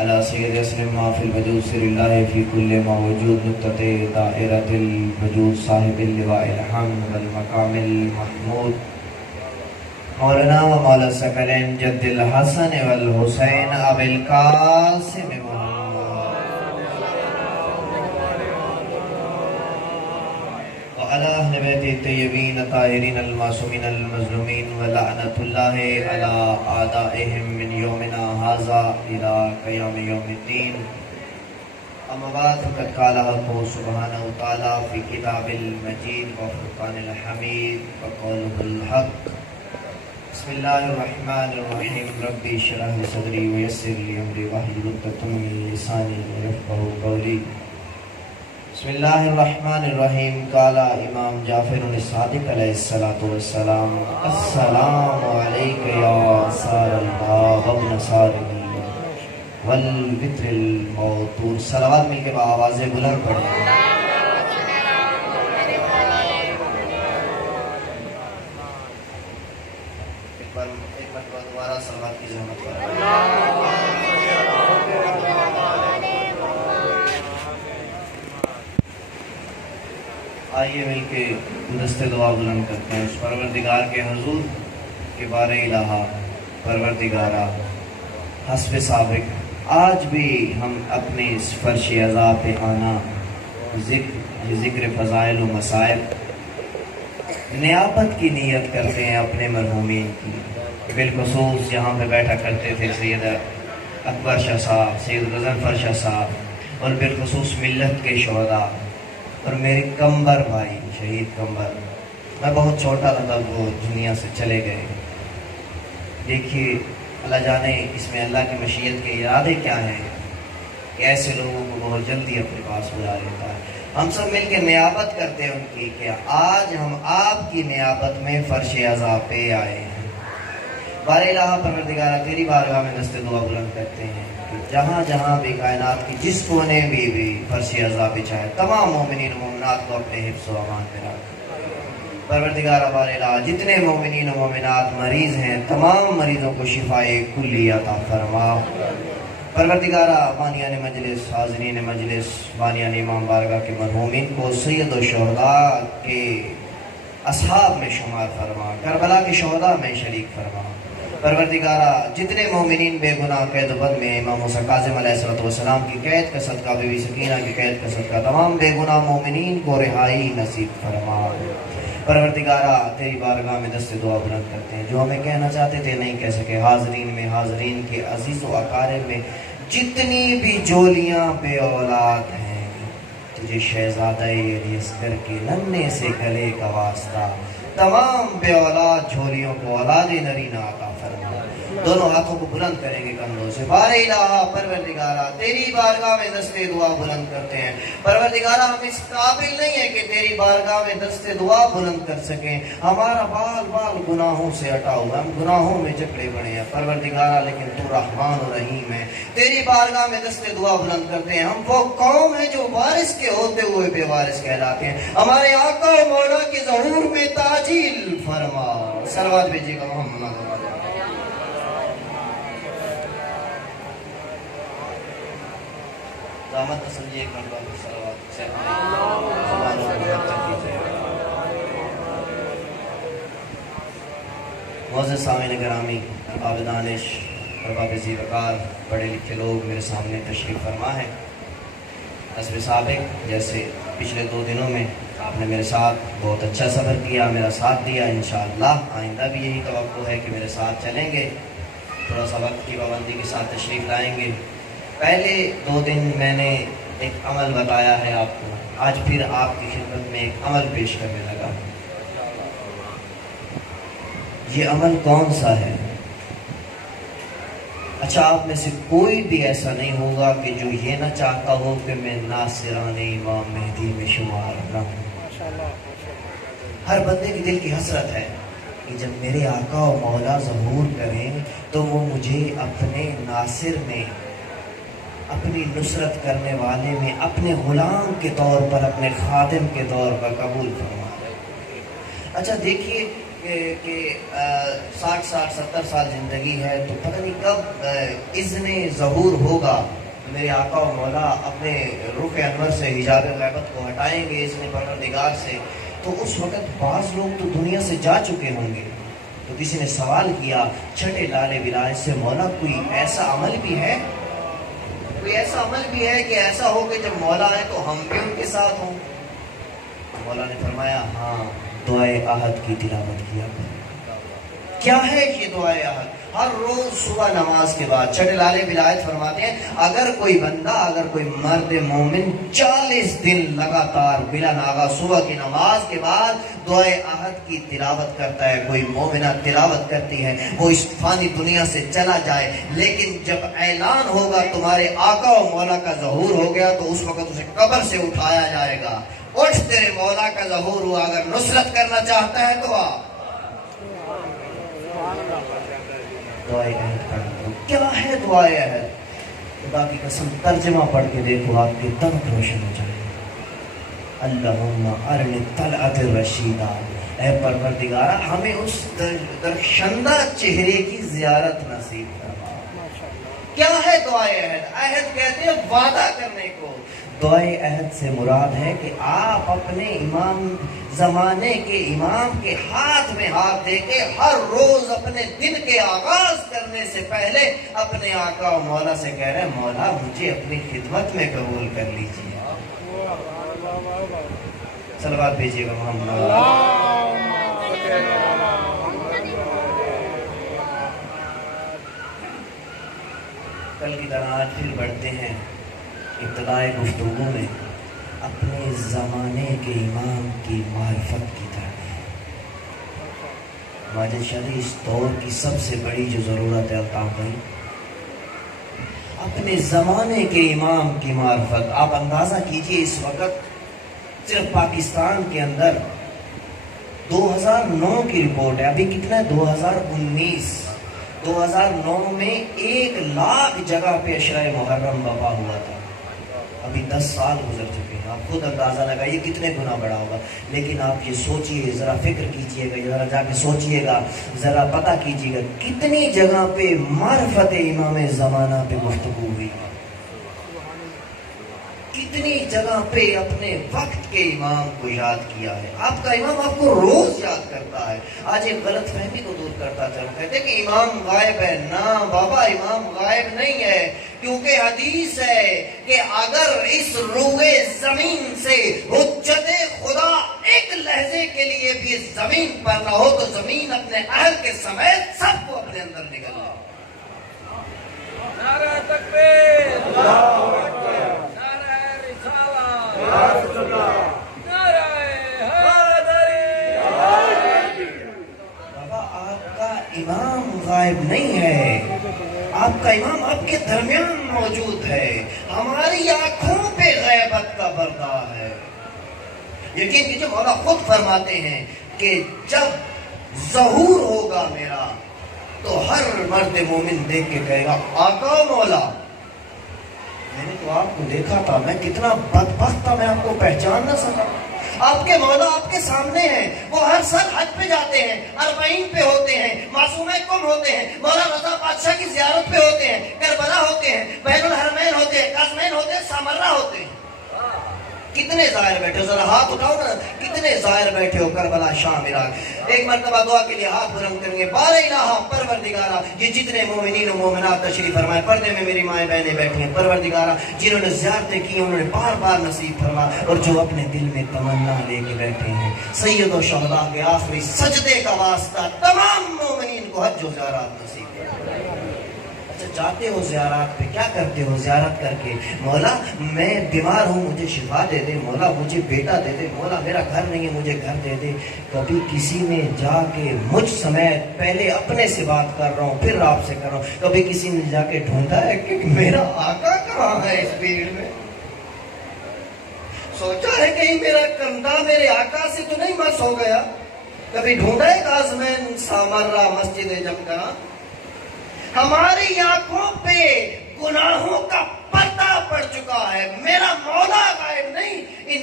على سید اسلم ما فی الوجود سر اللہ فی کل ما وجود نقطۃ دائرۃ الوجود صاحب اللواء الحمد والمقام المحمود مولانا و مولا ثقلین جد الحسن والحسین ابی القاسم وعلى اہل بیت الطیبین الطاہرین المعصومین المظلومین ولعنۃ اللہ علی اعدائہم من یومنا ھذا الی قیام یوم الدین اما بعد فقد قال حق سبحانہ وتعالی فی کتاب المجید وفرقان الحمید وقوله الحق بسم اللہ الرحمن الرحیم ربی اشرح لی صدری ویسر لی امری واحلل عقدۃ من لسانی یفقهوا قولی بسم اللہ الرحمن الرحیم قال امام جعفر الصادق علیہ السلام السلام علیک یا سار الباب ابن سارنی والوتر الموتور. صلوات مل کے آوازیں بلند پڑھیں. ایک مرتبہ دوبارہ صلوات کی زحمت کریں. آئیے مل کے دست دعا بلند کرتے ہیں اس پروردگار کے حضور کے بار الہ پروردگارہ حسب سابق آج بھی ہم اپنے اس فرش عزا پہ آنا ذکر فضائل و مسائل نیابت کی نیت کرتے ہیں اپنے مرحومین کی. بالخصوص یہاں پہ بیٹھا کرتے تھے سید اکبر شاہ صاحب, سید غضنفر شاہ صاحب, اور بالخصوص ملت کے شہداء اور میرے کمبر بھائی شہید کمبر. میں بہت چھوٹا تھا تب وہ دنیا سے چلے گئے. دیکھیے اللہ جانے اس میں اللہ کی مشیت کے ارادے کیا ہیں کہ ایسے لوگوں کو بہت جلدی اپنے پاس بلا لیتا ہے. ہم سب مل کے نیابت کرتے ہیں ان کی کہ آج ہم آپ کی نیابت میں فرش عزا پہ آئے ہیں. بار الہ پروردگارہ تیری بارگاہ میں دست دعا بلند کرتے ہیں کہ جہاں جہاں بھی کائنات کی جس کونے بھی فرش عزا پہ چاہے تمام مومنین و مومنات کو اپنے حفظ و امان میں رکھ. پروردگارہ بار الہ جتنے مومنین و مومنات مریض ہیں تمام مریضوں کو شفائے کلی عطا فرما. پروردگارہ بانیان مجلس, حاضرین مجلس, بانیان امام بارگاہ کے مرحومین کو سید و شہداء کے اصحاب میں شمار فرما, کربلا کے شہداء میں شریک فرما. پروردگارہ جتنے مومنین بے گناہ قید و بند میں امام موسیٰ کاظم علیہ السلام کی قید کا صدقہ, بی بی سکینہ کی قید کا صدقہ تمام بے گناہ مومنین کو رہائی نصیب فرما. پروردگارہ تیری بارگاہ میں دست دعا بلند کرتے ہیں جو ہمیں کہنا چاہتے تھے نہیں کہہ سکے. حاضرین میں, حاضرین کے عزیز و اقارب میں جتنی بھی جولیاں بے اولاد ہیں تجھے شہزادہ علی اصغر کے ننھے سے گلے کا واسطہ تمام بے اولاد جھولیوں کو اولاد نرینہ عطا فرما. دونوں ہاتھوں کو بلند کریں گے کندھوں سے. بار الہ پروردگارہ تیری بارگاہ میں دست دعا بلند کرتے ہیں. پروردگارہ ہم اس قابل نہیں ہیں کہ تیری بارگاہ میں دست دعا بلند کر سکیں. ہمارا بال بال گناہوں سے ہٹا ہوا, ہم گناہوں میں جکڑے پڑے ہیں پروردگارہ, لیکن تو رحمان و رحیم ہے. تیری بارگاہ میں دست دعا بلند کرتے ہیں. ہم وہ قوم ہیں جو وارث کے ہوتے ہوئے بے وارث کہلاتے ہیں. ہمارے آقا و مولا کے ظہور میں تاجیل فرما. صلوات بھیجیے گا محمد. رحمت تسلی ایک مرتبہ صلوات سے معزز سامعین گرامی, ارباب دانش, ارباب ذی وقار, پڑھے لکھے لوگ میرے سامنے تشریف فرما ہے. حسب سابق جیسے پچھلے 2 دنوں میں آپ نے میرے ساتھ بہت اچھا سفر کیا, میرا ساتھ دیا. انشاءاللہ آئندہ بھی یہی توقع ہے کہ میرے ساتھ چلیں گے, تھوڑا سا وقت کی پابندی کے ساتھ تشریف لائیں گے. پہلے 2 دن میں نے ایک عمل بتایا ہے آپ کو, آج پھر آپ کی خدمت میں ایک عمل پیش کرنے لگا. یہ عمل کون سا ہے؟ اچھا, آپ میں سے کوئی بھی ایسا نہیں ہوگا کہ جو یہ نہ چاہتا ہو کہ میں ناصران امام مہدی میں شمار نہ ہوں. ہر بندے کی دل کی حسرت ہے کہ جب میرے آقا و مولا ظہور کریں تو وہ مجھے اپنے ناصر میں, اپنی نصرت کرنے والے میں, اپنے غلام کے طور پر, اپنے خادم کے طور پر قبول فرما. اچھا دیکھیے, کہ 60-70 سال زندگی ہے تو پتہ نہیں کب اذن ظہور ہوگا، میرے آقا و مولا اپنے رخ انور سے حجاب غیبت کو ہٹائیں گے اذن پروردگار سے، تو اس وقت بعض لوگ تو دنیا سے جا چکے ہوں گے۔ تو کسی نے سوال کیا چھٹے لالے ولایت سے مولا کوئی ایسا عمل بھی ہے، کوئی ایسا عمل بھی ہے کہ ایسا ہو کہ جب مولا آئے تو ہم بھی ان کے ساتھ ہوں؟ مولا نے فرمایا ہاں، دعائے عہد کی تلاوت کیا۔ کیا ہے یہ دعائے عہد؟ ہر روز صبح نماز کے بعد چھٹے لالے ولایت فرماتے ہیں اگر کوئی بندہ، اگر کوئی مرد مومن 40 دن لگاتار بلا ناغہ صبح کی نماز کے بعد دعائے عہد کی تلاوت کرتا ہے، کوئی مومنہ تلاوت کرتی ہے، وہ اس فانی دنیا سے چلا جائے، لیکن جب اعلان ہوگا تمہارے آقا و مولا کا ظہور ہو گیا تو اس وقت اسے قبر سے اٹھایا جائے گا، اٹھ تیرے مولا کا ظہور ہوا، اگر نصرت کرنا چاہتا ہے تو آ۔ دعائے عہد پڑھا کرو۔ کیا ہے دعائے عہد؟ خدا کی قسم ترجمہ پڑھ کے دیکھو آپ کے طرف روشن ہو جائے۔ اللہم ارنی طلعت الرشیدہ، اے پروردگارہ ہمیں اس درخشندہ چہرے کی زیارت نصیب فرما۔ کیا ہے دعائے عہد؟ عہد کہتے ہیں وعدہ کرنے کو۔ دعائے عہد سے مراد ہے کہ آپ اپنے امام زمانے کے امام کے ہاتھ میں ہاتھ دے کے ہر روز اپنے دن کے آغاز کرنے سے پہلے اپنے آقا و مولا سے کہہ رہے ہیں مولا مجھے اپنی خدمت میں قبول کر لیجیے۔ صلوات بھیجیے گا محمد۔ کل کی طرح آج پھر بڑھتے ہیں ابتدائے گفتگو میں اپنے زمانے کے امام کی معرفت کی طرف۔ ماجد شادی اس دور کی سب سے بڑی جو ضرورت ہے الطاف بھائی، اپنے زمانے کے امام کی معرفت۔ آپ اندازہ کیجئے اس وقت صرف پاکستان کے اندر 2009 کی رپورٹ ہے، ابھی کتنا ہے 2019، 2009 میں 1 لاکھ جگہ پہ عشرہ محرم وبا ہوا تھا، ابھی 10 سال گزر چکے ہیں، آپ خود اندازہ لگائیے کتنے گنا بڑا ہوگا۔ لیکن آپ یہ سوچئے، ذرا فکر کیجئے گا، ذرا جا کے سوچئے گا، ذرا پتہ کیجئے گا کتنی جگہ پہ معرفت امام زمانہ پہ گفتگو ہوئی، کتنی جگہ پہ اپنے وقت کے امام کو یاد کیا ہے۔ آپ کا امام آپ کو روز یاد کرتا ہے۔ آج ایک غلط فہمی کو دور کرتا چلو، کہتے ہیں کہ امام غائب ہے۔ نہ بابا، امام غائب نہیں ہے، کیونکہ حدیث ہے کہ اگر اس روئے زمین سے حجت خدا ایک لہجے کے لیے بھی زمین پر نہ ہو تو زمین اپنے اہل کے سمیت سب کو اپنے اندر نگل لے۔ نعرہ تکبیر، اللہ اکبر، نعرہ رسالہ، نعرہ حیدری۔ بابا آپ کا امام غائب نہیں ہے، آپ کا امام آپ کے درمیان موجود ہے، ہماری آنکھوں پہ غیبت کا پردہ ہے۔ یقین کیجئے مولا خود فرماتے ہیں کہ جب ظہور ہوگا میرا تو ہر مرد مومن دیکھ کے کہے گا آقا مولا میں نے تو آپ کو دیکھا تھا، میں کتنا بدبخت تھا، میں آپ کو پہچان نہ سکا۔ آپ کے مولا آپ کے سامنے ہیں، وہ ہر سال حج پہ جاتے ہیں، 40 پہ ہوتے ہیں، معصوم کم ہوتے ہیں، مولا رضا بادشاہ کی زیارت پہ ہوتے ہیں، کربلا ہوتے ہیں، بین الحرمین ہوتے ہیں، قاسمین ہوتے ہیں، سامرہ ہوتے ہیں۔ کتنے ظاہر بیٹھے ہو، ذرا ہاتھ اٹھاؤ نا، کتنے ظاہر بیٹھے ہو کربلا شام عراق۔ ایک مرتبہ دعا کے لیے ہاتھ بلند کریں گے۔ بار الہ پروردگارہ، یہ جتنے مومنین و مومنات تشریف فرمائے، پردے میں میری مائیں بہنیں بیٹھی ہیں، پروردگارہ جنہوں نے زیارتیں کی انہوں نے بار بار نصیب فرما، اور جو اپنے دل میں تمنا لے کے بیٹھے ہیں سید و شہداء کے آخری سجدے کا واسطہ تمام مومنین کو حج و زیارات نصیب فرما۔ جاتے ہو زیارات پہ، کیا کرتے ہو زیارت کر کے؟ مولا میں بیمار ہوں مجھے شفا دے دے، مولا مجھے بیٹا دے دے، مولا میرا گھر نہیں ہے مجھے گھر دے دے۔ کبھی کسی نے جا کے مجھ سمیت، پہلے اپنے سے بات کر رہا ہوں پھر آپ سے کر رہا ہوں، کبھی کسی نے جا کے ڈھونڈا ہے کہ میرا آقا کہاں ہے اس بھیڑ میں؟ سوچا ہے کہیں میرا کندھا میرے آقا سے تو نہیں مس ہو گیا؟ کبھی ڈھونڈا ہے قاسمین، سامرہ، مسجد جمکا؟ ہماری آنکھوں پہ گناہوں کا پردہ پڑ چکا ہے، میرا مولا غائب نہیں، ان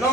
9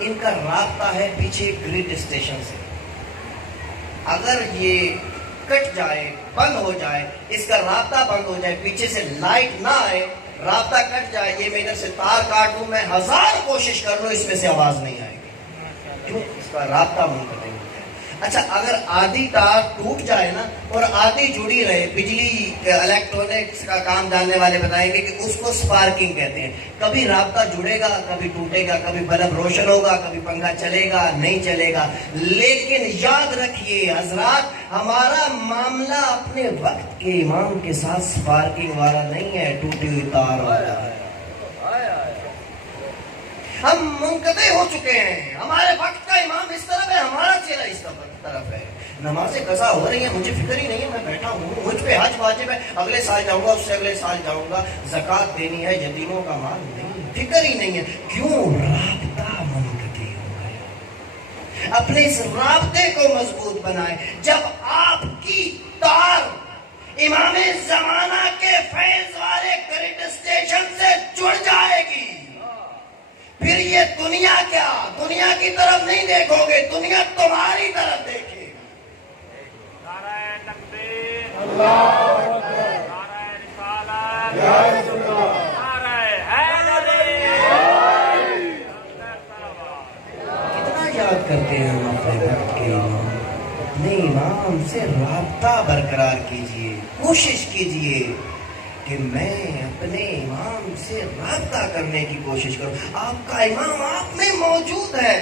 ان کا رابطہ ہے پیچھے گریڈ اسٹیشن سے. اگر یہ کٹ جائے, بند ہو جائے, اس کا رابطہ بند ہو جائے, پیچھے سے لائٹ نہ آئے, رابطہ کٹ جائے, یہ میں ادھر سے تار کاٹ دوں, میں 1000 کوشش کر لوں, اس میں سے آواز نہیں آئے گی. کیوں؟ اس کا رابطہ منقطع ہو گیا. اچھا اگر آدھی تار ٹوٹ جائے نا اور آدھی جڑی رہے, بجلی الیکٹرونکس کا کام جاننے والے بتائیں گے کہ اس کو سپارکنگ کہتے ہیں. کبھی رابطہ جڑے گا, کبھی ٹوٹے گا, کبھی بلب روشن ہوگا, کبھی پنکھا چلے گا, نہیں چلے گا. لیکن یاد رکھیے حضرات, ہمارا معاملہ اپنے وقت کے امام کے ساتھ سپارکنگ والا نہیں ہے, ٹوٹی ہوئی تار والا ہے. ہم منقطع ہو چکے ہیں. ہمارے وقت کا امام اس طرف ہے, ہمارا چہرہ اس طرف ہے. نمازیں قضا ہو رہی ہیں, مجھے فکر ہی نہیں ہے, میں بیٹھا ہوں, مجھ پہ حج واجب ہے, اگلے سال جاؤں گا, اس سے اگلے سال جاؤں گا, زکوٰۃ دینی ہے, یتیموں کا مال نہیں, فکر ہی نہیں ہے. کیوں؟ رابطہ منقطع ہو گیا. اپنے اس رابطے کو مضبوط بنائیں. جب آپ کی تار امام زمانہ کے فیض والے گریڈ اسٹیشن سے جڑ جائے گی, پھر یہ دنیا کیا, دنیا کی طرف نہیں دیکھو گے, دنیا تمہاری طرف دیکھے گی. نعرہ تکبیر, اللہ اکبر, نعرہ رسالت, یا رسول اللہ, نعرہ حیدری. کتنا یاد کرتے ہیں ہم اپنے وقت کے امام. اپنے امام سے رابطہ برقرار کیجئے, کوشش کیجئے کہ میں اپنے امام سے رابطہ کرنے کی کوشش کروں. آپ کا امام آپ میں موجود ہے,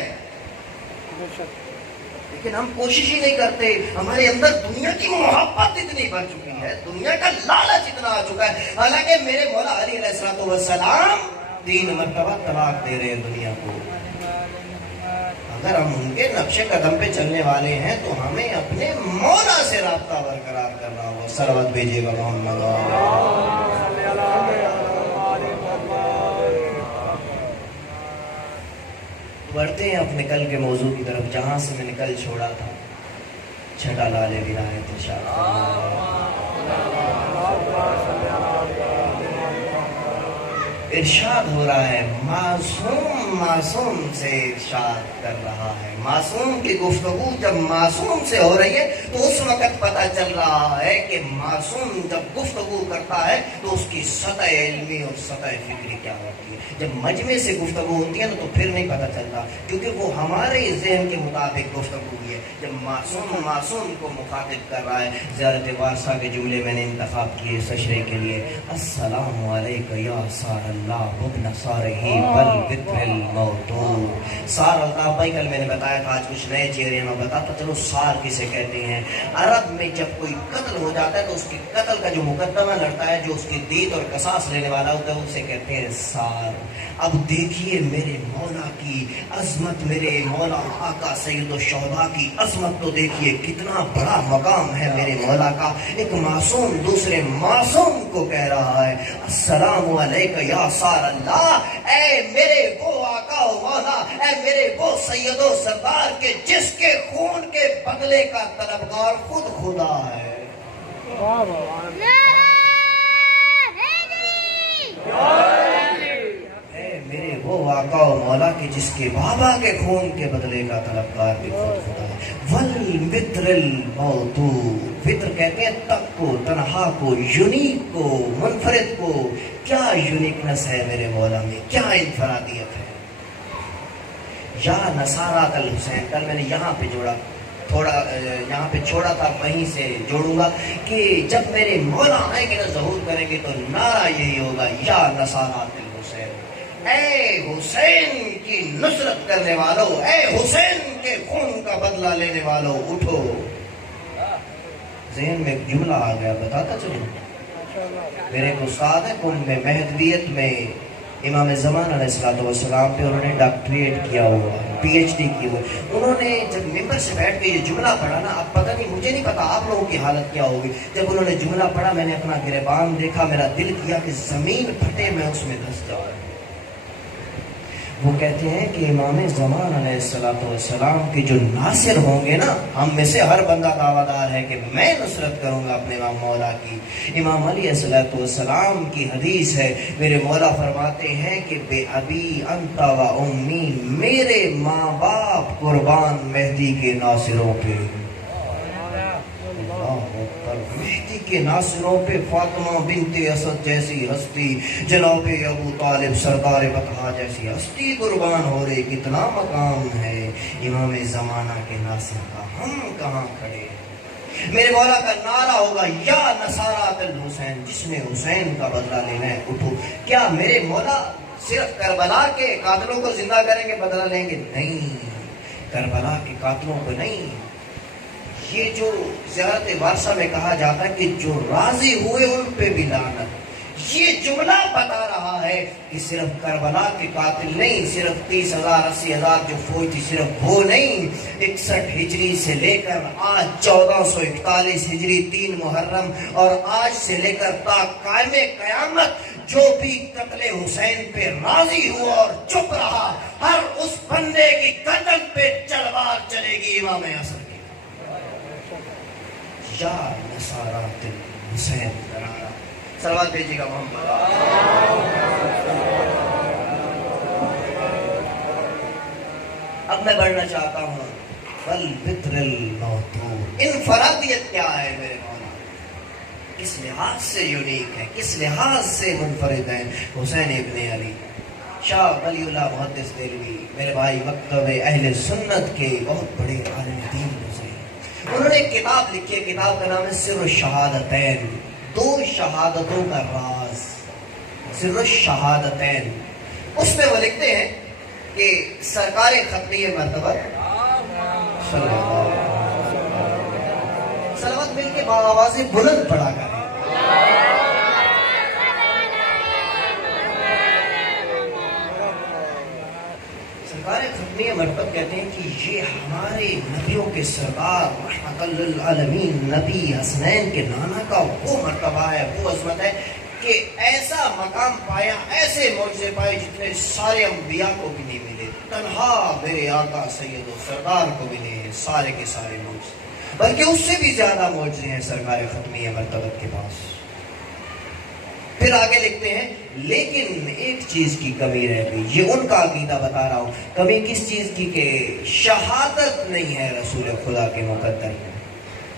لیکن ہم کوشش ہی نہیں کرتے. ہمارے اندر دنیا کی محبت اتنی بڑھ چکی ہے, دنیا کا لالچ اتنا آ چکا ہے. حالانکہ میرے مولا علی علیہ السلام 3 مرتبہ طلاق دے رہے ہیں دنیا کو. اگر ہم ان کے نقش قدم پہ چلنے والے ہیں تو ہمیں اپنے مولا سے رابطہ برقرار کرنا ہوگا. صلوات بھیجیے گا محمد. بڑھتے ہیں اپنے کل کے موضوع کی طرف, جہاں سے میں نے کل چھوڑا تھا. چھٹا لالے ولایت ارشاد. ارشاد ہو رہا ہے, معصوم سے ارشاد کر رہا ہے. معصوم کی گفتگو جب معصوم سے ہو رہی ہے تو اس وقت پتہ چل رہا ہے کہ معصوم جب گفتگو کرتا ہے تو اس کی سطح علمی اور سطح فکری کیا ہوتی ہے. جب مجمع سے گفتگو ہوتی ہے نا تو پھر نہیں پتہ چلتا, کیونکہ وہ ہمارے ذہن کے مطابق گفتگو ہوئی ہے. جب معصوم کو مخاطب کر رہا ہے. زیارت وارثہ کے جملے میں نے انتخاب کیے تشریح کے لیے. السلام علیکم یا سار اللہ ابن سارہی بل بطر الموتور. سار الطاف بھائی کل میں نے بتایا تھا, آج کچھ نئے چہرے میں بتاتا چلو. سار کسے کہتے ہیں؟ عرب میں جب کوئی قتل ہو جاتا ہے تو اس کے قتل کا جو مقدمہ لڑتا ہے, جو اس کی دیت اور قصاص لینے والا ہوتا ہے, اسے کہتے ہیں سار. اب دیکھیے میرے مولا کی عظمت, میرے مولا آقا سید الشہداء کی عظمت تو دیکھیے, کتنا بڑا مقام ہے میرے مولا کا. ایک معصوم دوسرے معصوم کو کہہ رہا ہے السلام علیکم یا سار اللہ, اے میرے وہ آقا و مولا, اے میرے وہ سید و سردار کے جس کے خون کے بدلے کا طلبگار خود خدا ہے. میرے وہ آقا و مولا کے جس کے بابا کے خون کے بدلے کا طلبگار بھی خود خدا ہے. والمتر الموتور, فطر کہتے ہیں تک کو, تنہا کو, یونیک کو, منفرد کو. کیا یونیکنس ہے میرے مولا میں, کیا انفرادیت ہے. یا نصارات الحسین, کل میں نے یہاں پہ جوڑا, تھوڑا یہاں پہ چھوڑا تھا, وہیں سے جوڑوں گا کہ جب میرے مولا آئیں گے نا, ظہور کریں گے, تو نعرہ یہی ہوگا یا نصارات الحسین, اے حسین کی نصرت کرنے والوں, اے حسین کے خون کا بدلہ لینے والوں, اٹھو. ذہن میں ایک جملہ آ گیا, بتاتا چلو. میرے ایک استاد ہے کن میں مہدویت میں, امام زمان علیہ السلام پہ انہوں نے ڈاکٹریٹ کیا ہوا, پی ایچ ڈی کی ہوا. انہوں نے جب ممبر سے بیٹھ کے یہ جملہ پڑھا نا, اب پتہ نہیں, مجھے نہیں پتا آپ لوگوں کی حالت کیا ہوگی. جب انہوں نے جملہ پڑھا, میں نے اپنا گریبان دیکھا, میرا دل کیا کہ زمین پھٹے, میں اس میں دھس جاؤں. وہ کہتے ہیں کہ امام زمان علیہ السلام کے جو ناصر ہوں گے نا، ہم میں سے ہر بندہ دعویدار ہے کہ میں نصرت کروں گا اپنے امام مولا کی۔ امام علی علیہ السلام کی حدیث ہے، میرے مولا فرماتے ہیں کہ بے ابی انت و امی، میرے ماں باپ قربان مہدی کے ناصروں پہ۔ مہدی کے ناصروں پہ فاطمہ بنت اسد جیسی ہستی، جناب ابو طالب سردار بطحہ جیسی ہستی قربان ہو رہی، کتنا مقام ہے امام زمانہ کے ناصر کا، ہم کہاں کھڑے؟ میرے مولا کا نعرہ ہوگا یا نصارات الحسین، جس نے حسین کا بدلہ لینا ہے اٹھو۔ کیا میرے مولا صرف کربلا کے قاتلوں کو زندہ کریں گے، بدلہ لیں گے؟ نہیں، کربلا کے قاتلوں کو نہیں۔ یہ جو زیارت وارثہ میں کہا جاتا ہے کہ جو راضی ہوئے ان پہ بھی لعنت، یہ جملہ بتا رہا ہے کہ صرف کربلا کے قاتل نہیں، صرف 30,000 80,000 جو فوج تھی صرف وہ نہیں، 61 ہجری سے لے کر آج 1441 ہجری 3 محرم اور آج سے لے کر تا قائم قیامت جو بھی قتل حسین پہ راضی ہوا اور چپ رہا، ہر اس بندے کی گردن پہ تلوار چلے گی امام حسن کی۔ یا نصارات حسین کرارا، سلوات بھیجیے گا محمد۔ اب میں بڑھنا چاہتا ہوں، والبتر الموتور، انفرادیت کیا ہے میرے مولا، کس لحاظ سے یونیک ہے، کس لحاظ سے منفرد ہے حسین ابن علی۔ شاہ ولی اللہ محدث دہلوی میرے بھائی مکتب اہل سنت کے بہت بڑے عالم دین گزرے، انہوں نے ایک کتاب لکھی ہے، کتاب کا نام ہے سر الشہادتین، 2 شہادتوں کا راز، سر الشہادتین۔ اس میں وہ لکھتے ہیں کہ سرکار ختمی مرتبہ صلوات مل کے باآوازیں بلند پڑا کریں۔ سرکار ختمی مرتبہ کہتے ہیں کہ یہ ہمارے نبیوں کے سردار رحمت للعالمین نبی حسنین کے نانا کا وہ مرتبہ ہے، وہ عظمت ہے کہ ایسا مقام پایا، ایسے معجزے پائے جتنے سارے انبیاء کو بھی نہیں ملے، تنہا میرے آقا سید و سردار کو ملے سارے کے سارے معجزے، بلکہ اس سے بھی زیادہ معجزے ہیں سرکار ختمی مرتبہ کے پاس۔ پھر آگے لکھتے ہیں لیکن ایک چیز کی کمی رہ گئی، یہ ان کا عقیدہ بتا رہا ہوں، کمی کس چیز کی؟ کہ شہادت نہیں ہے رسول خدا کے مقدر میں۔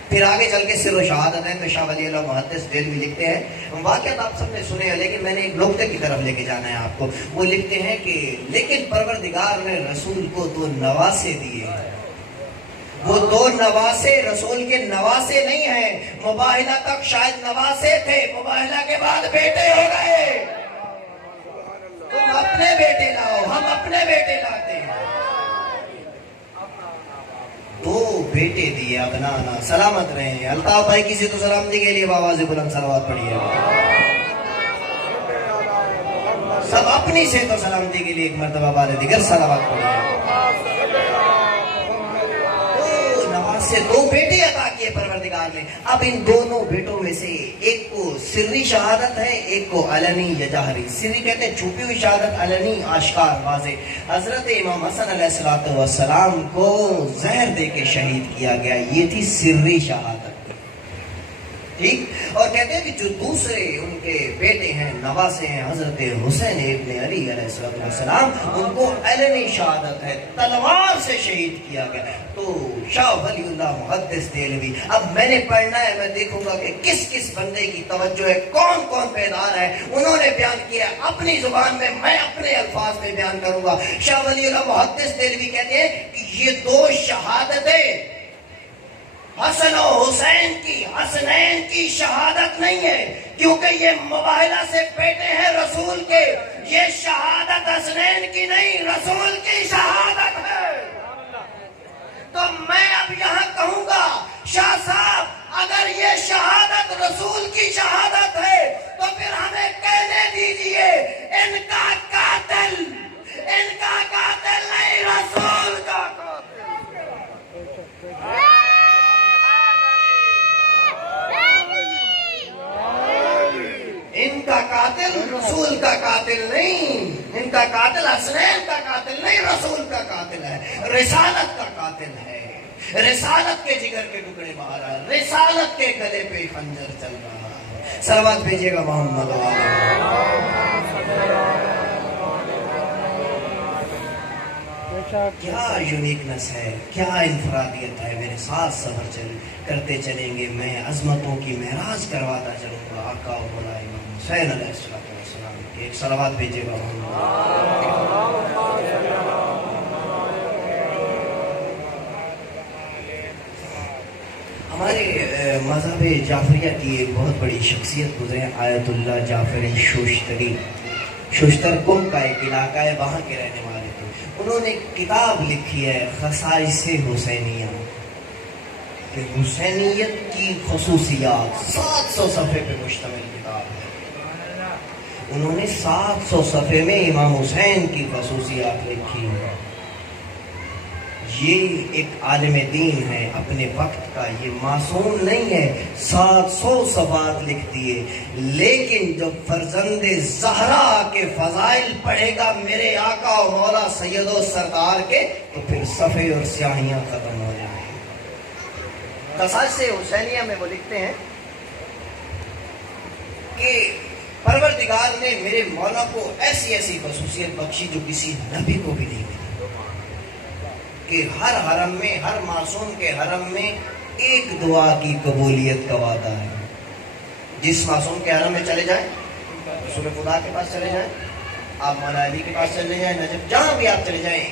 پھر آگے چل کے سر و شہادت ہے تو شاہ ولی اللہ محدث دہلوی لکھتے ہیں، واقعات آپ سب نے سنے ہیں لیکن میں نے ایک نقطے کی طرف لے کے جانا ہے آپ کو۔ وہ لکھتے ہیں کہ لیکن پروردگار نے رسول کو 2 نواسے دیے، وہ 2 نواسے رسول کے نواسے نہیں ہیں، مباہلہ تک شاید نواسے تھے، مباہلہ کے بعد بیٹے ہو گئے۔ تم اپنے بیٹے لاؤ، ہم اپنے بیٹے لاتے ہیں۔ 2 بیٹے دیے ابنانا، سلامت رہیں۔ الطاف بھائی کسی تو سلامتی کے لیے آواز بلند صلوات پڑھیے۔ سب اپنی سے تو سلامتی کے لیے ایک مرتبہ بعد دیگر صلوات پڑھیے۔ سے 2 بیٹے عطا کیے پروردگار نے۔ اب ان دونوں بیٹوں میں سے ایک کو سری شہادت ہے، ایک کو علنی یا جہری۔ سری کہتے ہیں چھپی ہوئی شہادت، علنی آشکار واضح۔ حضرت امام حسن علیہ السلام کو زہر دے کے شہید کیا گیا، یہ تھی سری شہادت، ٹھیک۔ اور کہتے ہیں کہ جو دوسرے ان کے بیٹے ہیں، نواسے ہیں، حضرت حسین ابن علی علیہ السلام، ان کو علنی شہادت ہے، تلوار سے شہید کیا گیا۔ تو شاہ ولی اللہ محدث دہلوی، اب میں نے پڑھنا ہے، میں دیکھوں گا کہ کس کس بندے کی توجہ ہے، کون کون بیدار ہے، انہوں نے بیان کیا اپنی زبان میں، میں اپنے الفاظ میں بیان کروں گا۔ شاہ ولی اللہ محدث دہلوی کہتے ہیں کہ یہ 2 شہادتیں حسن و حسین کی، حسنین کی شہادت نہیں ہے، کیونکہ یہ مباہلہ سے بیٹے ہیں رسول کے، یہ شہادت حسنین کی نہیں، رسول کی شہادت ہے۔ تو میں اب یہاں کہوں گا شاہ صاحب، اگر یہ شہادت رسول کی شہادت ہے تو پھر ہمیں کہنے دیجئے ان کا قاتل نہیں، رسول کا قاتل۔ ان کا قاتل رسول کا قاتل نہیں، ان کا قاتل حسنین کا قاتل نہیں، رسول کا قاتل ہے، رسالت کا قاتل ہے، رسالت کے جگر کے ٹکڑے باہر آ رہے، رسالت کے گلے پہ خنجر چل رہا ہے۔ صلوات بھیجیے گا محمد کیا یونیکنس ہے، کیا انفرادیت ہے۔ میرے ساتھ سفر کرتے چلیں گے، میں عظمتوں کی معراج کرواتا چلوں گا۔ آقا و مولا امام حسین علیہ السلام کی ایک صلوات بھیجیے گا ہمارے مذہب جعفریہ کی ایک بہت بڑی شخصیت گزرے، آیت اللہ جعفر شوشتری، شوشتر قم کا ایک علاقہ ہے، وہاں کے رہنے والے تھے۔ انہوں نے کتاب لکھی ہے خصائص حسینیہ، کہ حسینیت کی خصوصیات، 700 صفحے پہ مشتمل کتاب ہے۔ انہوں نے 700 صفحے میں امام حسین کی خصوصیات لکھی ہیں۔ یہ ایک عالم دین ہے اپنے وقت کا، یہ معصوم نہیں ہے، 700 صفحات لکھ دیے، لیکن جب فرزند زہرا کے فضائل پڑھے گا میرے آقا و مولا سید و سردار کے، تو پھر صفحے اور سیاہیاں ختم ہو جائیں۔ خصائص حسینیہ میں وہ لکھتے ہیں کہ پروردگار نے میرے مولا کو ایسی ایسی خصوصیت بخشی جو کسی نبی کو بھی نہیں ملی، کہ ہر حرم میں، ہر معصوم کے حرم میں ایک دعا کی قبولیت کا وعدہ ہے۔ جس معصوم کے حرم میں چلے جائیں، رسول خدا کے پاس چلے جائیں، آپ مولا علی کے پاس چلے جائیں، نجف جہاں بھی آپ چلے جائیں،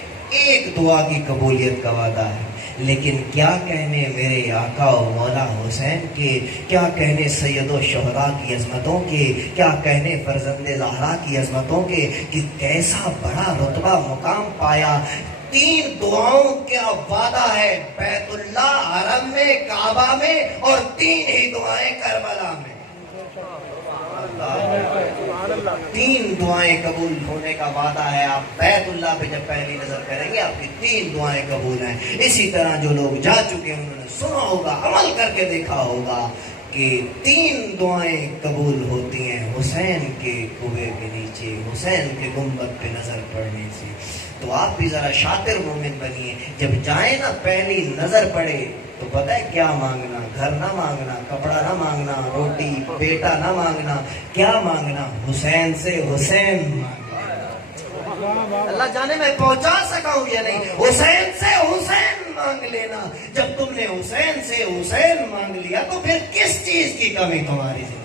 ایک دعا کی قبولیت کا وعدہ ہے۔ لیکن کیا کہنے میرے آقا و مولا حسین کے، کیا کہنے سید و شہداء کی عظمتوں کے، کیا کہنے فرزند زہرا کی عظمتوں کے، کہ کیسا بڑا رتبہ مقام پایا۔ 3 دعاؤں کا وعدہ ہے بیت اللہ، حرم میں، کعبہ میں، اور 3 ہی دعائیں کربلا میں۔ 3 دعائیں قبول ہونے کا وعدہ ہے۔ آپ بیت اللہ پہ جب پہلی نظر کریں گے آپ کی 3 دعائیں قبول ہیں۔ اسی طرح جو لوگ جا چکے ہیں انہوں نے سنا ہوگا، عمل کر کے دیکھا ہوگا کہ 3 دعائیں قبول ہوتی ہیں حسین کے کنویں کے نیچے، حسین کے گنبد پہ نظر پڑنے سے۔ تو آپ بھی ذرا شاطر مومن بنیے، جب جائیں نا پہلی نظر پڑے تو پتہ ہے کیا مانگنا، گھر نہ مانگنا، کپڑا نہ مانگنا، روٹی بیٹا نہ مانگنا، کیا مانگنا، حسین سے حسین مانگنا۔ اللہ جانے میں پہنچا سکا ہوں یا نہیں، حسین سے حسین مانگ لینا۔ جب تم نے حسین سے حسین مانگ لیا تو پھر کس چیز کی کمی تمہاری زندگی؟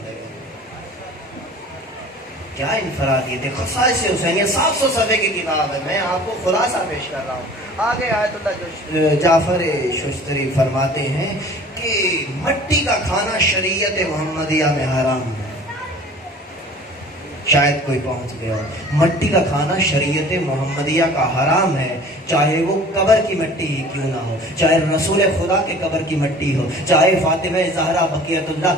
کیا انفرادیت ہے، خصائص حسینیہ 700 صفحے کی کتاب ہے، میں آپ کو خلاصہ پیش کر رہا ہوں۔ آگے آیت اللہ جعفر شوشتری فرماتے ہیں کہ مٹی کا کھانا شریعت محمدیہ میں حرام ہے۔ شاید کوئی پہنچ گیا ہو، مٹی کا کھانا شریعت محمدیہ کا حرام ہے، چاہے وہ قبر کی مٹی ہی کیوں نہ ہو، چاہے رسول خدا کے قبر کی مٹی ہو، چاہے فاطمہ زہرا بقیت اللہ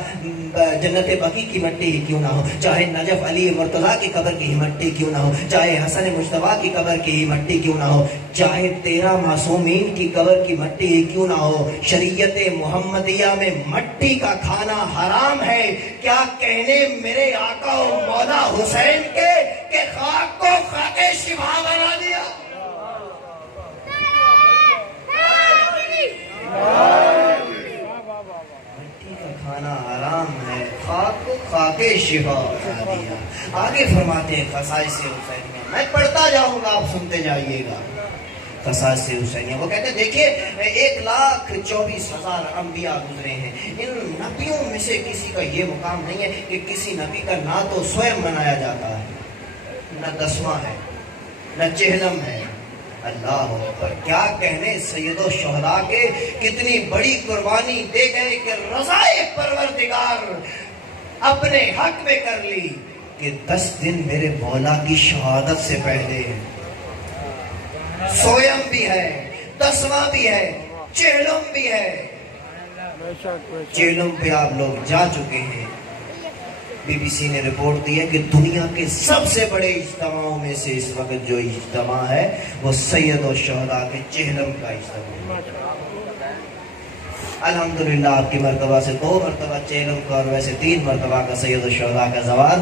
جنت بقی کی مٹی ہی کیوں نہ ہو، چاہے نجف علی مرتضیٰ کی قبر کی ہی مٹی کیوں نہ ہو، چاہے حسن مجتبیٰ کی قبر کی ہی مٹی کیوں نہ ہو، چاہے 13 معصومین کی قبر کی مٹی ہی کیوں نہ ہو، شریعت محمدیہ میں مٹی کا کھانا حرام ہے۔ کیا کہنے میرے آقا و مولا حسین کے کہ خاک کو خاک شفا بنا دیا۔ مٹی کا کھانا حرام ہے، خاک کو خاک شفا بنا دیا۔ آگے فرماتے ہیں خصائص حسینیہ، میں پڑھتا جاؤں گا آپ سنتے جائیے گا۔ خصائص حسینیہ وہ کہتے ہیں دیکھیے 1,24,000 انبیاء گزرے ہیں، ان نبیوں میں سے کسی کا یہ مقام نہیں ہے کہ کسی نبی کا نہ تو سوئم منایا جاتا ہے، نہ 10واں ہے، نہ چہلم ہے۔ اللہ اکبر، کیا کہنے سید و شہداء کے، کتنی بڑی قربانی دے گئے کہ رضائے پروردگار اپنے حق میں کر لی کہ 10 دن میرے مولا کی شہادت سے پہلے سویم بھی ہے، 10واں بھی ہے، چہلم بھی ہے۔ چہلم پہ آپ لوگ جا چکے ہیں، بی بی سی نے رپورٹ دی ہے کہ دنیا کے سب سے بڑے اجتماعوں میں سے اس وقت جو اجتماع ہے وہ سید و شہداء کے چہلم کا اجتماع ہے۔ الحمدللہ آپ کی مرتبہ سے 2 مرتبہ چہلم کا اور ویسے 3 مرتبہ کا سید و شہداء کا زوال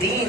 3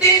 3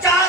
4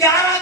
11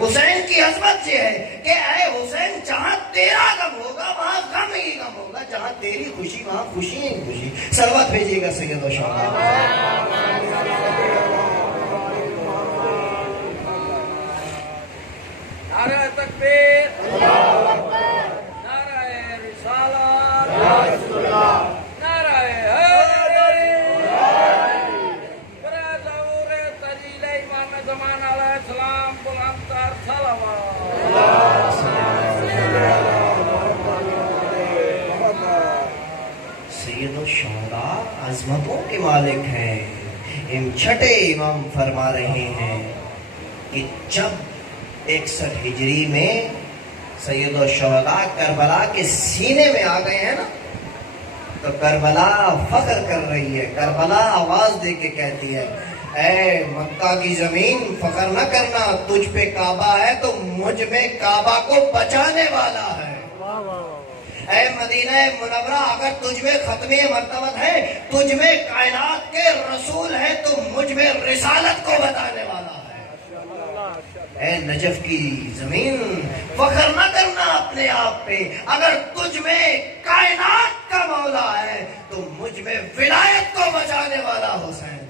حسین کی عظمت یہ ہے کہ اے حسین جہاں تیرا غم ہوگا وہاں غم ہی غم ہوگا، جہاں تیری خوشی وہاں خوشی ہی خوشی۔ صلوات بھیجیے گا سید الشہداء۔ نعرہ تکبیر، نعرہ رسالت، نعرہ حیدری، برائے ظہور تجلیل امام زمان علیہ السلام بلند تر صلوات۔ سید الشہداء عظمتوں کے مالک ہیں۔ چھٹے امام فرما رہے ہیں کہ جب 61 ہجری میں سید الشہداء کربلا کے سینے میں آ گئے ہیں نا، تو کربلا فخر کر رہی ہے، کربلا آواز دے کے کہتی ہے اے مکہ کی زمین فخر نہ کرنا، تجھ پہ کعبہ ہے تو مجھ میں کعبہ کو بچانے والا ہے۔ اے مدینہ منورہ اگر تجھ میں ختم مرتبت ہے، تجھ میں کائنات کے رسول ہے تو مجھ میں رسالت کو بتانے والا ہے۔ اے نجف کی زمین فخر نہ کرنا اپنے آپ پہ، اگر تجھ میں کائنات کا مولا ہے تو مجھ میں ولایت کو بچانے والا حسین ہے۔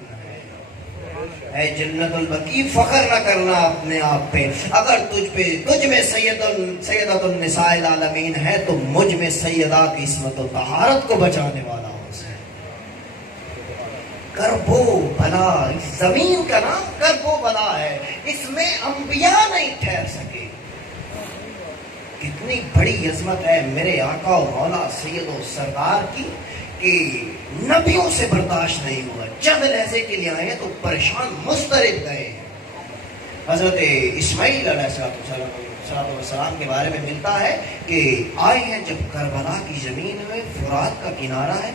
اے جنت البقیع فخر نہ کرنا اپنے آپ پہ، اگر تجھ میں سیدۃ النساء العالمین ہے تو مجھ میں سیدہ کی عصمت و طہارت کو بچانے والا حسین۔ کرب و بلا، اس زمین کا نام کرب و بلا ہے، اس میں انبیاء نہیں ٹھہر سکے۔ کتنی بڑی عظمت ہے میرے آقا و مولا سید و سردار کی کہ نبیوں سے برداشت نہیں ہوا، چند لہجے کے لیے آئے تو پریشان مضطرب گئے۔ حضرت اسماعیل علیہ السلام کے بارے میں ملتا ہے کہ آئے ہیں جب کربلا کی زمین میں، فرات کا کنارہ ہے،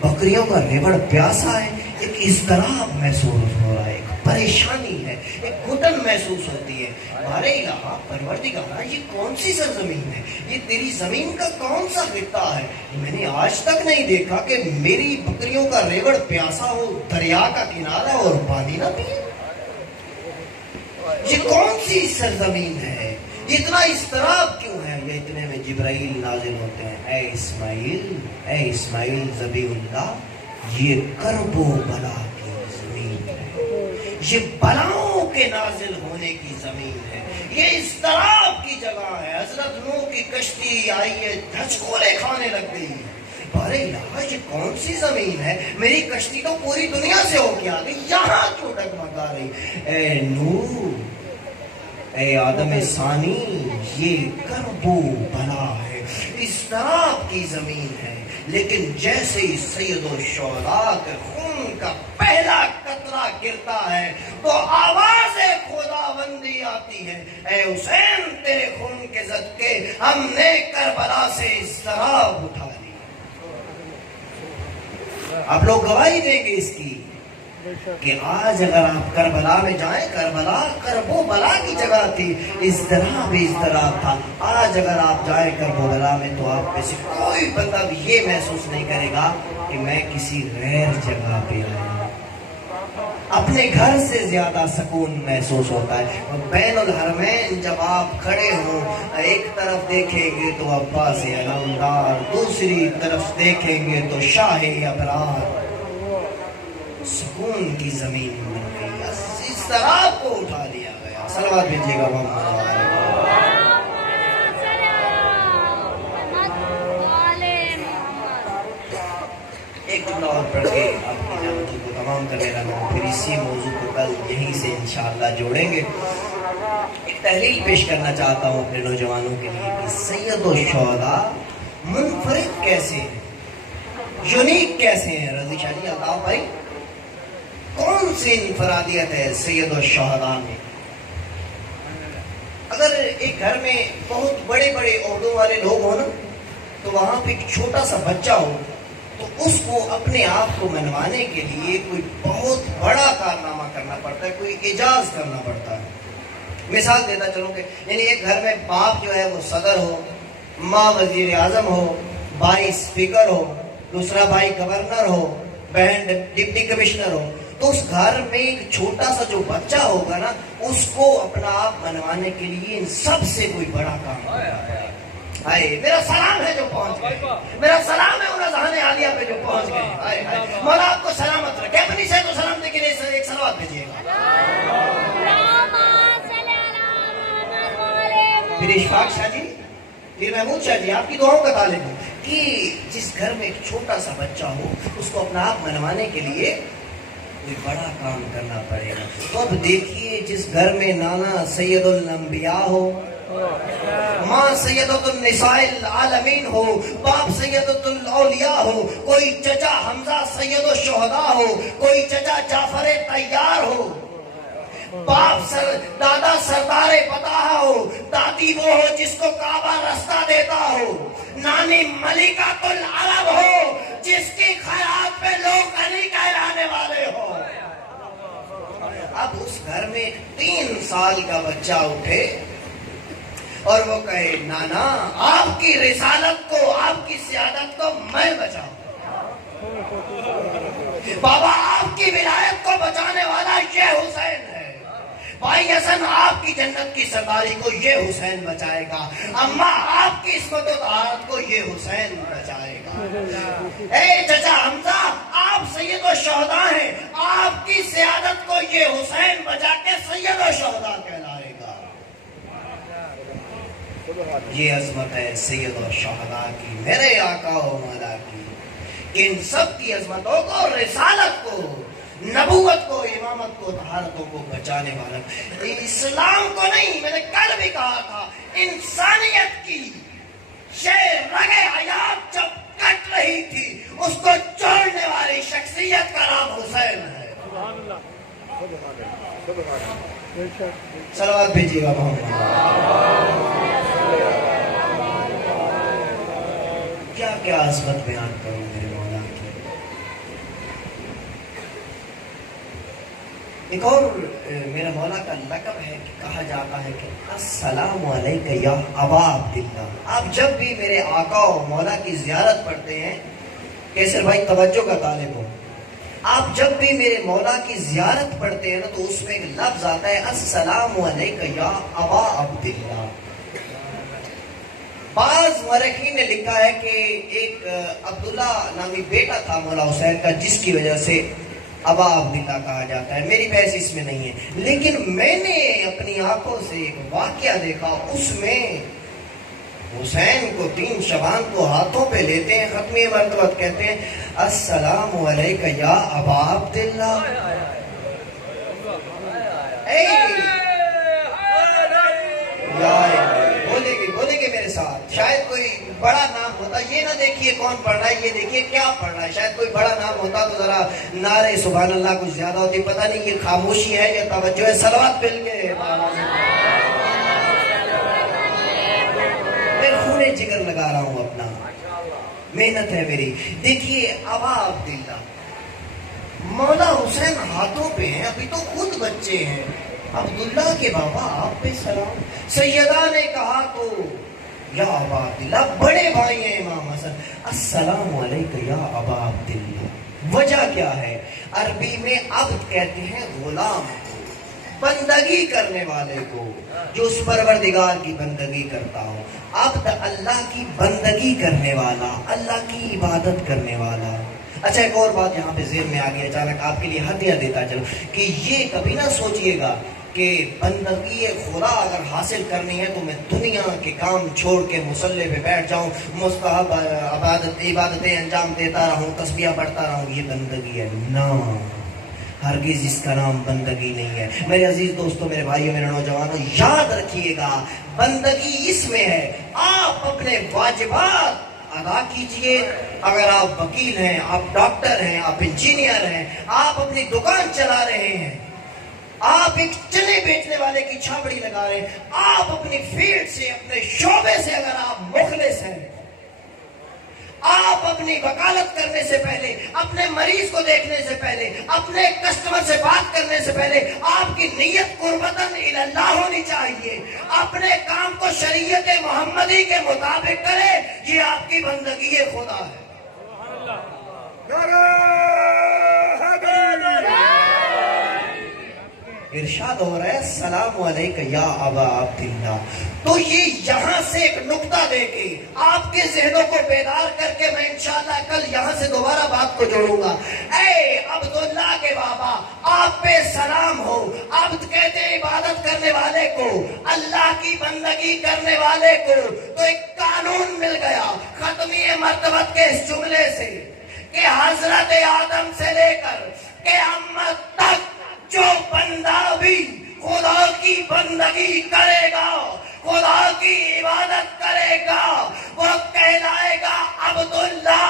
بکریوں کا ریوڑ پیاسا ہے، ایک اضطراب محسوس ہو رہا ہے، ایک پریشانی ہے، ایک گھٹن محسوس ہوتی ہے۔ ہمارے الہ پروردگار یہ کون سی سرزمین ہے، یہ تیری زمین کا کون سا خطہ ہے؟ میں نے آج تک نہیں دیکھا کہ میری بکریوں کا ریوڑ پیاسا ہو، دریا کا کنارہ اور پانی نہ پیے۔ یہ کون سی سرزمین ہے، یہ اتنا اضطراب کیوں ہے؟ یہ اتنے میں جبرائیل نازل ہوتے ہیں، اے اسماعیل ذبیح اللہ، یہ کرب و بلا کی زمین ہے، یہ بلاؤں کے نازل ہونے کی زمین ہے، یہ اضطراب کی جگہ ہے۔ حضرت نوح کی کشتی آئی ہے، دھچکولے کھانے لگ گئی۔ بارے یہاں یہ کون سی زمین ہے، میری کشتی تو پوری دنیا سے ہو کے آ گئی، یہاں کیوں ڈگمگا رہی؟ اے نوح، اے آدم ثانی، یہ کرب و بلا ہے، اضطراب کی زمین ہے۔ لیکن جیسے ہی سید الشہداء کے خون کا پہلا قطرہ گرتا ہے تو آواز خداوندی آتی ہے، اے حسین تیرے خون کے صدقے ہم نے کربلا سے اضطراب اٹھا لی۔ آپ لوگ گواہی دیں گے اس کی کہ آج اگر آپ کربلا میں جائیں، کربلا کرب و بلا کی جگہ تھی، اضطراب تھا۔ آج اگر آپ جائیں کرب و بلا میں تو آپ میں سے کوئی بندہ بھی یہ محسوس نہیں کرے گا کہ میں کسی غیر جگہ پہ آیا ہوں۔ اپنے گھر سے زیادہ سکون محسوس ہوتا ہے۔ بین الحرمین جب آپ کھڑے ہوں، ایک طرف دیکھیں گے تو عباس علمدار، دوسری طرف دیکھیں گے تو شاہ ابرار، سکون کی زمین بن گئی، اس طرح کو اٹھا لیا گیا۔ صلوات بھیجیے گا محمد۔ ایک جملہ اور پڑھ کے آپ کی نعمتوں کو تمام کرنے لگا ہوں، پھر اسی موضوع کو کل یہیں سے انشاءاللہ جوڑیں گے۔ ایک تحلیل پیش کرنا چاہتا ہوں اپنے نوجوانوں کے لیے کہ سید الشہداء منفرد کیسے ہیں، یونیک کیسے ہیں؟ رضی شاہ جی الطاف بھائی، کون سی انفرادیت ہے سید الشہداء میں؟ اگر ایک گھر میں بہت بڑے بڑے عہدوں والے لوگ ہوں نا، تو وہاں پہ ایک چھوٹا سا بچہ ہو تو اس کو اپنے آپ کو منوانے کے لیے کوئی بہت بڑا کارنامہ کرنا پڑتا ہے، کوئی اعجاز کرنا پڑتا ہے۔ مثال دیتا چلوں کہ یعنی ایک گھر میں باپ جو ہے وہ صدر ہو، ماں وزیر اعظم ہو، بھائی اسپیکر ہو، دوسرا بھائی گورنر ہو، بہن ڈپٹی کمشنر ہو، تو اس گھر میں ایک چھوٹا سا جو بچہ ہوگا نا، اس کو اپنا آپ منوانے کے لیے ان سب سے کوئی بڑا کام ہوگا۔ میرا سلام ہے جو پہنچ گئے، میرا سلام ہے ان اذہان عالیہ پہ جو پہنچ گئے۔ مولا آپ کو سلامت رکھے، اپنی صحت و سلامتی کے لیے ایک صلوات بھیجیے گا۔ پھر اشفاق شاہ جی، پھر محمود شاہ جی، آپ کی دعاؤں کا طالب ہوں کہ جس گھر میں ایک چھوٹا سا بچہ ہو، اس کو اپنا آپ منوانے کے لیے کوئی بڑا کام کرنا پڑے گا۔ تو اب دیکھیے، جس گھر میں نانا سید الانبیاء ہو، ماں سیدۃ النساء العالمین ہو، باپ سیدۃ الاولیاء ہو، کوئی چچا حمزہ سید الشہداء ہو، کوئی چچا جعفر طیار ہو، باپ دادا سردار بطحہ ہو، دادی وہ ہو جس کو کعبہ رستہ دیتا ہو، نانی ملکۃ العرب ہو جس کی خیرات پہ لوگ علی کہلانے والے ہو۔ اب اس گھر میں 3 سال کا بچہ اٹھے اور وہ کہے، نانا آپ کی رسالت کو، آپ کی سیادت کو میں بچاؤں، بابا آپ کی ولایت کو بچانے والا یہ حسین ہے، بھائی حسن آپ کی جنت کی سرداری کو یہ حسین بچائے گا، اماں آپ کی عصمت و طہارت کو یہ حسین بچائے گا، اے چچا حمزہ آپ سید الشہداء ہیں، آپ کی سیادت کو یہ حسین بچا کے سید الشہداء کہلائے گا۔ یہ عظمت ہے سید الشہداء کی، میرے آقا و مولا کی، کہ ان سب کی عظمتوں کو، رسالت کو، نبوت کو، امامت کو، طہارتوں کو بچانے والا، اسلام کو نہیں، میں نے کل بھی کہا تھا، انسانیت کی یہ رگے حیات جب کٹ رہی تھی، اس کو چھوڑنے والی شخصیت کا نام حسین ہے۔ صلوات بھیجیے گا محمد۔ کیا کیا عظمت بیان کروں میرے مولا کی۔ ایک اور میرا مولا کا لقب ہے کہ کہا جاتا ہے کہ السلام علیکہ یا ابا عبداللہ۔ آپ جب بھی میرے آقا و مولا کی زیارت پڑھتے ہیں، کیسر بھائی توجہ کا طالب ہو، آپ جب بھی میرے مولا کی زیارت پڑھتے ہیں نا، تو اس میں ایک لفظ آتا ہے السلام علیکہ یا ابا عبداللہ۔ بعض مورخین نے لکھا ہے کہ ایک عبداللہ نامی بیٹا تھا مولا حسین کا، جس کی وجہ سے ابا عبداللہ کہا جاتا ہے، میری بحث اس میں نہیں ہے، لیکن میں نے اپنی آنکھوں سے ایک واقعہ دیکھا، اس میں حسین کو 3 شبان کو ہاتھوں پہ لیتے ہیں، ختمی مرتبت کہتے ہیں السلام علیکہ یا ابا عبداللہ۔ بولے گے میرے ساتھ، شاید کوئی بڑا نام ہوتا، یہ نہ دیکھیے کون پڑھ رہا ہے، یہ دیکھیے کیا پڑھ رہا ہے، شاید کوئی بڑا نام ہوتا تو ذرا نعرے سبحان اللہ کچھ زیادہ ہوتی، پتہ نہیں یہ خاموشی ہے یا توجہ ہے۔ صلوات مل کے میں خون جگر لگا رہا ہوں اپنا، محنت ہے میری۔ دیکھیے ابا عبداللہ، مولا حسین ہاتھوں پہ ہیں، ابھی تو خود بچے ہیں، عبداللہ کے بابا آپ پہ سلام۔ سیدہ نے کہا تو یا ابا عبداللہ، بڑے بھائی ہیں امام حسن، السلام علیکہ یا ابا عبداللہ۔ وجہ کیا ہے؟ عربی میں عبد کہتے ہیں غلام کو، بندگی کرنے والے کو، جو اس پروردگار کی بندگی کرتا ہو۔ عبد اللہ کی بندگی کرنے والا، اللہ کی عبادت کرنے والا۔ اچھا ایک اور بات یہاں پہ ذہن میں آ گئی، اچانک آپ کے لیے ہدیہ دیتا چلو، کہ یہ کبھی نہ سوچئے گا کہ بندگی خدا اگر حاصل کرنی ہے تو میں دنیا کے کام چھوڑ کے مصلی پہ بیٹھ جاؤں، مستحب عبادتیں انجام دیتا رہوں، تسبیح پڑھتا رہوں، یہ بندگی ہے نا، ہرگز اس کا نام بندگی نہیں ہے۔ میرے عزیز دوستوں، میرے بھائیوں، میرے نوجوانوں، یاد رکھیے گا بندگی اس میں ہے، آپ اپنے واجبات ادا کیجئے۔ اگر آپ وکیل ہیں، آپ ڈاکٹر ہیں، آپ انجینئر ہیں، آپ اپنی دکان چلا رہے ہیں، آپ ایک چنے بیچنے والے کی چھاپڑی لگا رہے ہیں، آپ اپنی فیلڈ سے، اپنے شعبے سے اگر آپ مخلص ہیں، آپ اپنی وکالت کرنے سے پہلے، اپنے مریض کو دیکھنے سے پہلے، اپنے کسٹمر سے بات کرنے سے پہلے آپ کی نیت قربتاً اللہ ہونی چاہیے، اپنے کام کو شریعت محمدی کے مطابق کرے، یہ آپ کی بندگی خدا ہے۔ ارشاد ہو رہا ہے السلام علیکم یا ابا عبداللہ. تو یہ یہاں سے ایک نقطہ دے کے آپ کے ذہنوں کو بیدار کر کے میں انشاءاللہ کل یہاں سے دوبارہ بات کو جوڑوں گا. اے عبداللہ کے بابا آپ پہ سلام ہو. عبد کہتے ہیں عبادت کرنے والے کو, اللہ کی بندگی کرنے والے کو. تو ایک قانون مل گیا ختمی مرتبت کے اس جملے سے کہ حضرت آدم سے لے کر قیامت تک جو بندہ بھی خدا کی بندگی کرے گا, خدا کی عبادت کرے گا, وہ کہلائے گا عبداللہ.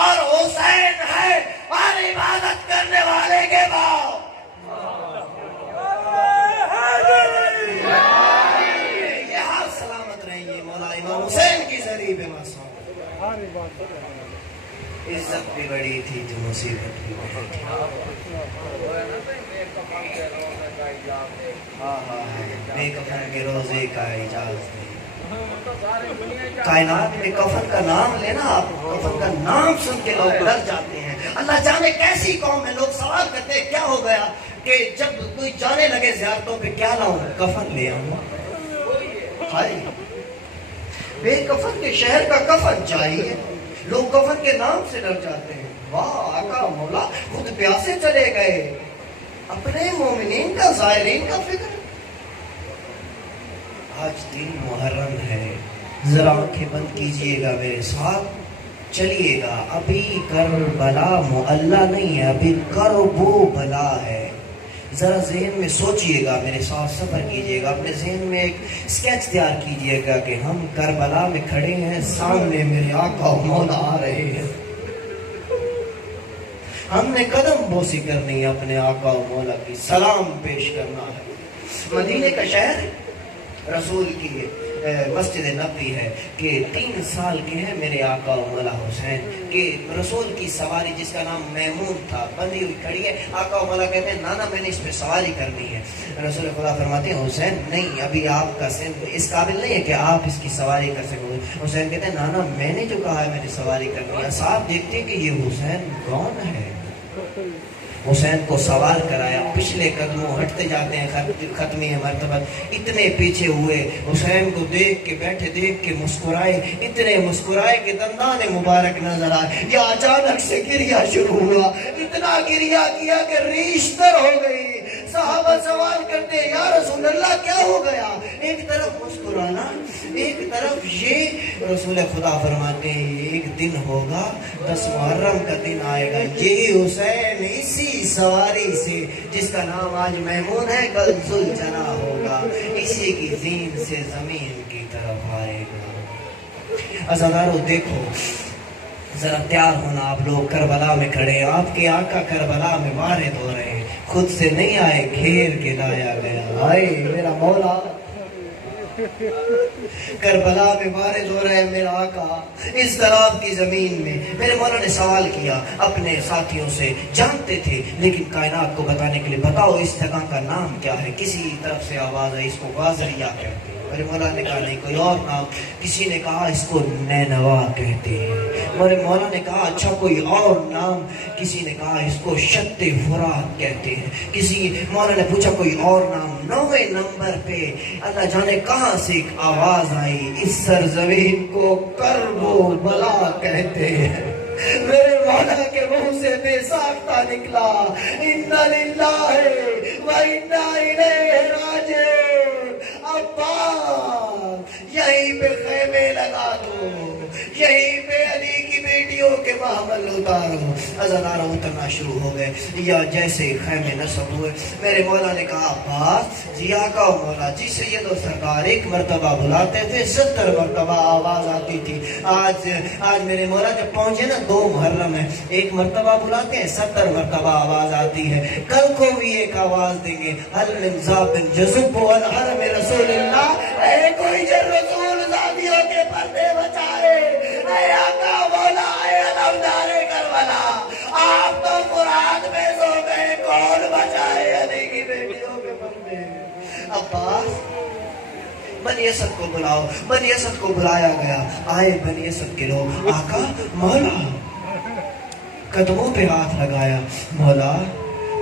اور حسین ہے اور عبادت کرنے والے کے باپ. یہ حال سلامت رہیں مولا امام حسین کی ذریعے معصوم. عزت بھی بڑی تھی تو مصیبت بھی بڑی تھی. بے کفن کے روزے کا اجازت نہیں. کائنات میں کفن کا نام لینا, آپ کفن کا نام سن کے لوگ ڈر جاتے ہیں. اللہ جانے کیسی قوم ہے. لوگ سوال کرتے ہیں کیا ہو گیا کہ جب کوئی جانے لگے زیارتوں پہ کیا لاؤں, کفن لے آؤں. ہائے بے کفن کے شہر کا کفن چاہیے. لوگ کفن کے نام سے ڈر جاتے ہیں. واہ آقا مولا خود پیاسے چلے گئے, اپنے مومنین کا زائرین کا فکر. آج دن محرم ہے, ذرا آنکھیں بند کیجئے گا میرے ساتھ, چلیے گا. ابھی کربلا معلّہ نہیں ہے, ابھی کربلا ہے. ذرا ذہن میں سوچئے گا میرے ساتھ, سفر کیجئے گا, اپنے ذہن میں ایک سکیچ تیار کیجئے گا کہ ہم کربلا میں کھڑے ہیں, سامنے میرے آقا و مولا آ رہے ہیں. ہم نے قدم بوسی کرنی ہے اپنے آقا و مولا کی, سلام پیش کرنا ہے. مدینے کا شہر رسول کی مسجد نبوی ہے کہ 3 سال کے ہیں میرے آقا و مولا حسین, کہ رسول کی سواری جس کا نام میمون تھا بندھی ہوئی کھڑی ہے. آقا و مولا کہتے ہیں نانا میں نے اس پہ سواری کرنی ہے. رسول خدا فرماتے ہیں حسین نہیں, ابھی آپ کا سن اس قابل نہیں ہے کہ آپ اس کی سواری کر سکو گے. حسین کہتے ہیں نانا میں نے جو کہا ہے میں نے سواری کرنی ہے. صاحب دیکھتے ہیں کہ یہ حسین کون ہے. حسین کو سوار کرایا, پچھلے قدموں ہٹتے جاتے ہیں ختمی مرتبہ. اتنے پیچھے ہوئے, حسین کو دیکھ کے بیٹھے دیکھ کے مسکرائے, اتنے مسکرائے کہ دندان مبارک نظر آئے. یا اچانک سے گریا شروع ہوا, اتنا گریا کیا کہ ریش تر ہو گئی. صحابہ سوال کرتے ہیں یا رسول اللہ کیا ہو گیا. ایک طرف مسکرانا, ایک طرف یہ. رسول خدا فرماتے ہیں ایک دن ہوگا 10 محرم کا دن آئے گا, یہ حسین اسی سواری سے جس کا نام آج میمون ہے کل ذوالجنا ہوگا, اسی کی زین سے زمین کی طرف آئے گا. عزادارو دیکھو ذرا تیار ہونا, آپ لوگ کربلا میں کھڑے, آپ کے آقا کربلا میں وارد ہو رہے ہیں, خود سے نہیں آئے گھیر کے لایا گیا. آئے میرا مولا کربلا میں وارد ہو رہے ہیں میرا آقا اس طرف کی زمین میں. میرے مولا نے سوال کیا اپنے ساتھیوں سے, جانتے تھے لیکن کائنات کو بتانے کے لیے بتاؤ اس جگہ کا نام کیا ہے. کسی طرف سے آواز آئی اس کو غازریہ کہتے ہیں. میرے مولا نے کہا نہیں کوئی اور نام. کسی نے کہا اس کو نینوا کہتے ہیں. میرے مولا نے کہا اچھا کوئی اور نام. کسی نے کہا اس کو شط فرات کہتے ہیں. کسی مولا نے پوچھا کوئی اور نام. 9ویں نمبر پہ اللہ جانے کہاں سے ایک آواز آئی, اس سرزمین کو کرب و بلا کہتے ہیں. میرے مولا کے منہ سے بے ساختہ نکلا انا للہ و انا الیہ راجعون. عباس یہیں پہ خیمے لگا دو, یہیں پہ علی کی بیٹیوں کے محمل اتارو. عزادارہ اترنا شروع ہو گئے. یا جیسے خیمے نصب ہوئے میرے مولا نے کہا عباس جی آقا و مولا جی سید و سرکار ایک مرتبہ بلاتے تھے 70 مرتبہ آواز آتی تھی. آج میرے مولا جب پہنچے نا 2 محرم ہے, ایک مرتبہ بلاتے ہیں 70 مرتبہ آواز آتی ہے. کل کو بھی ایک آواز دیں گے حل من ذاب جذب والحرم رسول اللہ. اے کوئی جو رسول زادیوں کے پردے بچائے, اے آقا مولا اے علمدار کربلا, آپ تو مراد میں سو گئے, کون بچائے علی کی بیٹیوں کے پردے. عباس بنی اسد کو بلاؤ. بنی اسد کو بلایا گیا. آئے بنی اسد کے لوگ, آقا مولا قدموں پہ ہاتھ لگایا, مولا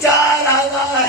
4000,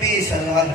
20,000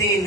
3